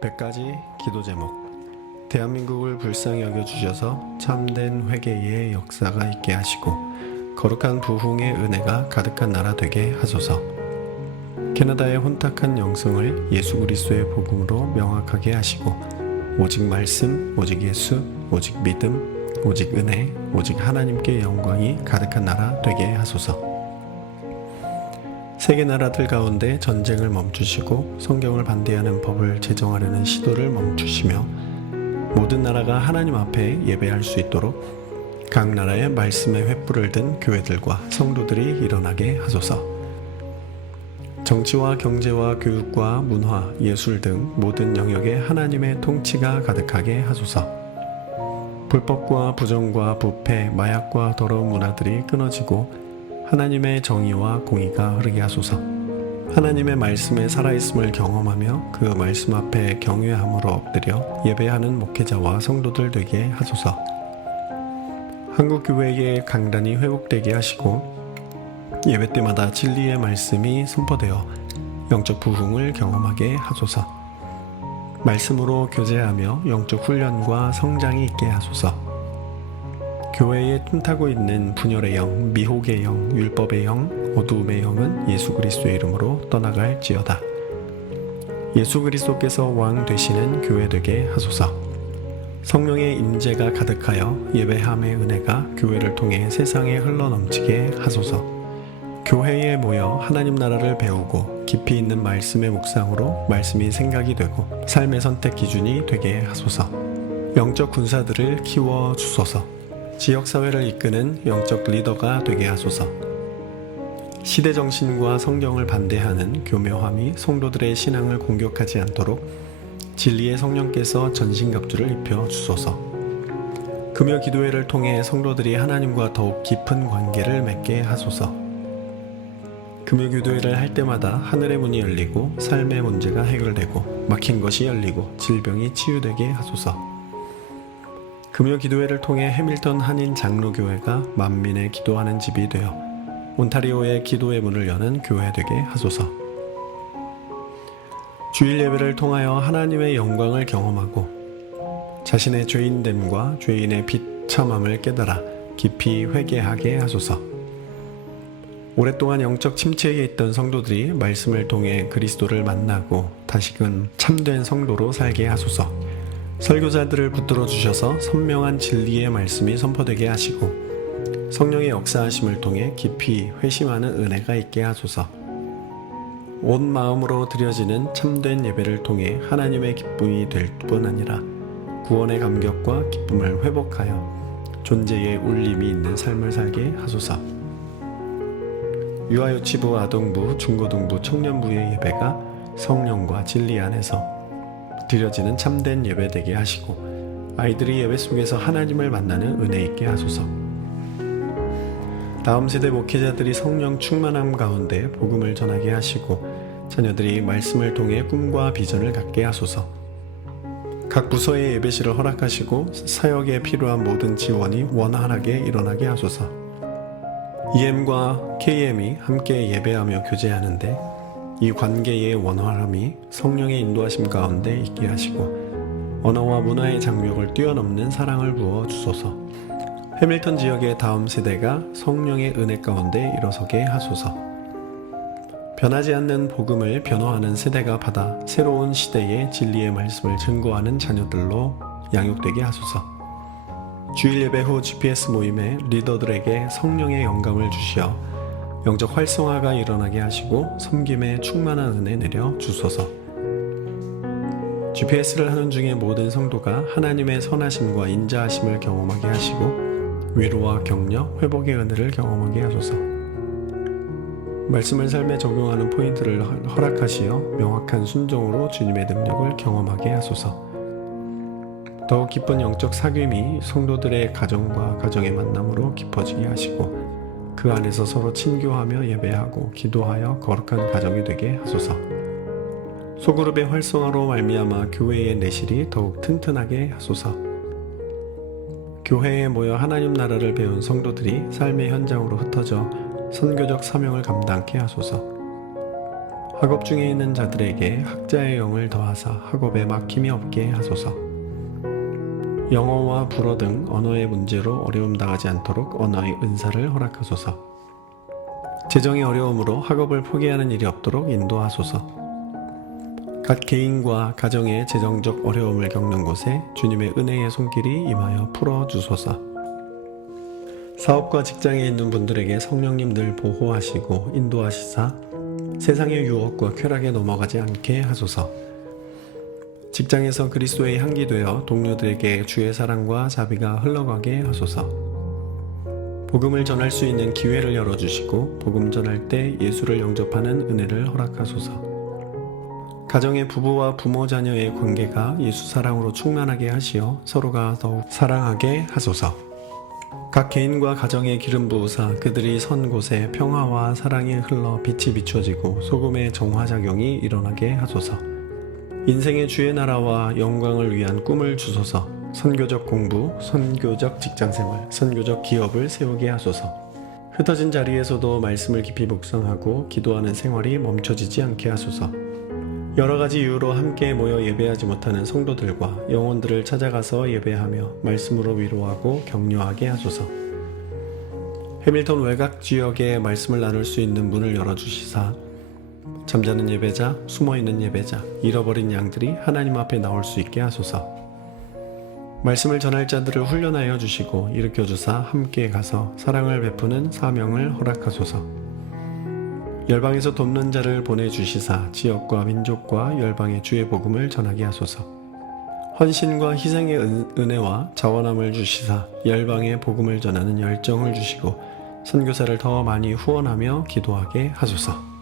100가지 기도 제목. 대한민국을 불쌍히 여겨주셔서 참된 회개의 역사가 있게 하시고 거룩한 부흥의 은혜가 가득한 나라 되게 하소서. 캐나다의 혼탁한 영성을 예수 그리스도의 복음으로 명확하게 하시고 오직 말씀, 오직 예수, 오직 믿음, 오직 은혜, 오직 하나님께 영광이 가득한 나라 되게 하소서 세계 나라들 가운데 전쟁을 멈추시고 성경을 반대하는 법을 제정하려는 시도를 멈추시며 모든 나라가 하나님 앞에 예배할 수 있도록 각 나라의 말씀의 횃불을 든 교회들과 성도들이 일어나게 하소서. 정치와 경제와 교육과 문화, 예술 등 모든 영역에 하나님의 통치가 가득하게 하소서. 불법과 부정과 부패, 마약과 더러운 문화들이 끊어지고 하나님의 정의와 공의가 흐르게 하소서. 하나님의 말씀에 살아있음을 경험하며 그 말씀 앞에 경외함으로 엎드려 예배하는 목회자와 성도들 되게 하소서. 한국 교회의 강단이 회복되게 하시고 예배 때마다 진리의 말씀이 선포되어 영적 부흥을 경험하게 하소서. 말씀으로 교제하며 영적 훈련과 성장이 있게 하소서. 교회에 틈타고 있는 분열의 영, 미혹의 영, 율법의 영, 어두움의 영은 예수 그리스도의 이름으로 떠나갈지어다. 예수 그리스도께서 왕 되시는 교회 되게 하소서. 성령의 임재가 가득하여 예배함의 은혜가 교회를 통해 세상에 흘러넘치게 하소서. 교회에 모여 하나님 나라를 배우고 깊이 있는 말씀의 묵상으로 말씀이 생각이 되고 삶의 선택 기준이 되게 하소서. 영적 군사들을 키워 주소서. 지역사회를 이끄는 영적 리더가 되게 하소서. 시대 정신과 성경을 반대하는 교묘함이 성도들의 신앙을 공격하지 않도록 진리의 성령께서 전신갑주를 입혀 주소서. 금요 기도회를 통해 성도들이 하나님과 더욱 깊은 관계를 맺게 하소서. 금요 기도회를 할 때마다 하늘의 문이 열리고 삶의 문제가 해결되고 막힌 것이 열리고 질병이 치유되게 하소서. 금요 기도회를 통해 해밀턴 한인 장로교회가 만민의 기도하는 집이 되어 온타리오의 기도의 문을 여는 교회 되게 하소서. 주일 예배를 통하여 하나님의 영광을 경험하고 자신의 죄인됨과 죄인의 비참함을 깨달아 깊이 회개하게 하소서. 오랫동안 영적 침체에 있던 성도들이 말씀을 통해 그리스도를 만나고 다시금 참된 성도로 살게 하소서. 설교자들을 붙들어 주셔서 선명한 진리의 말씀이 선포되게 하시고 성령의 역사하심을 통해 깊이 회심하는 은혜가 있게 하소서. 온 마음으로 드려지는 참된 예배를 통해 하나님의 기쁨이 될 뿐 아니라 구원의 감격과 기쁨을 회복하여 존재의 울림이 있는 삶을 살게 하소서. 유아유치부, 아동부, 중고등부, 청년부의 예배가 성령과 진리 안에서 드려지는 참된 예배 되게 하시고 아이들이 예배 속에서 하나님을 만나는 은혜 있게 하소서. 다음 세대 목회자들이 성령 충만함 가운데 복음을 전하게 하시고 자녀들이 말씀을 통해 꿈과 비전을 갖게 하소서. 각 부서의 예배실을 허락하시고 사역에 필요한 모든 지원이 원활하게 일어나게 하소서. EM과 KM이 함께 예배하며 교제하는데 이 관계의 원활함이 성령의 인도하심 가운데 있게 하시고 언어와 문화의 장벽을 뛰어넘는 사랑을 부어 주소서. 해밀턴 지역의 다음 세대가 성령의 은혜 가운데 일어서게 하소서. 변하지 않는 복음을 변화하는 세대가 받아 새로운 시대의 진리의 말씀을 증거하는 자녀들로 양육되게 하소서. 주일 예배 후 GPS 모임에 리더들에게 성령의 영감을 주시어 영적 활성화가 일어나게 하시고 섬김에 충만한 은혜 내려 주소서. GPS를 하는 중에 모든 성도가 하나님의 선하심과 인자하심을 경험하게 하시고 위로와 격려, 회복의 은혜를 경험하게 하소서. 말씀을 삶에 적용하는 포인트를 허락하시어 명확한 순종으로 주님의 능력을 경험하게 하소서. 더욱 기쁜 영적 사귐이 성도들의 가정과 가정의 만남으로 깊어지게 하시고 그 안에서 서로 친교하며 예배하고 기도하여 거룩한 가정이 되게 하소서. 소그룹의 활성화로 말미암아 교회의 내실이 더욱 튼튼하게 하소서. 교회에 모여 하나님 나라를 배운 성도들이 삶의 현장으로 흩어져 선교적 사명을 감당케 하소서. 학업 중에 있는 자들에게 학자의 영을 더하사 학업에 막힘이 없게 하소서. 영어와 불어 등 언어의 문제로 어려움 당하지 않도록 언어의 은사를 허락하소서. 재정의 어려움으로 학업을 포기하는 일이 없도록 인도하소서. 각 개인과 가정의 재정적 어려움을 겪는 곳에 주님의 은혜의 손길이 임하여 풀어 주소서. 사업과 직장에 있는 분들에게 성령님 늘 보호하시고 인도하시사 세상의 유혹과 쾌락에 넘어가지 않게 하소서. 직장에서 그리스도의 향기 되어 동료들에게 주의 사랑과 자비가 흘러가게 하소서. 복음을 전할 수 있는 기회를 열어주시고 복음 전할 때 예수를 영접하는 은혜를 허락하소서. 가정의 부부와 부모 자녀의 관계가 예수 사랑으로 충만하게 하시어 서로가 더욱 사랑하게 하소서. 각 개인과 가정의 기름 부으사 그들이 선 곳에 평화와 사랑이 흘러 빛이 비춰지고 소금의 정화작용이 일어나게 하소서. 인생의 주의 나라와 영광을 위한 꿈을 주소서. 선교적 공부, 선교적 직장생활, 선교적 기업을 세우게 하소서. 흩어진 자리에서도 말씀을 깊이 묵상하고 기도하는 생활이 멈춰지지 않게 하소서. 여러 가지 이유로 함께 모여 예배하지 못하는 성도들과 영혼들을 찾아가서 예배하며 말씀으로 위로하고 격려하게 하소서. 해밀턴 외곽 지역에 말씀을 나눌 수 있는 문을 열어주시사 잠자는 예배자, 숨어있는 예배자, 잃어버린 양들이 하나님 앞에 나올 수 있게 하소서. 말씀을 전할 자들을 훈련하여 주시고 일으켜 주사 함께 가서 사랑을 베푸는 사명을 허락하소서. 열방에서 돕는 자를 보내 주시사 지역과 민족과 열방의 주의 복음을 전하게 하소서. 헌신과 희생의 은, 은혜와 자원함을 주시사 열방의 복음을 전하는 열정을 주시고 선교사를 더 많이 후원하며 기도하게 하소서.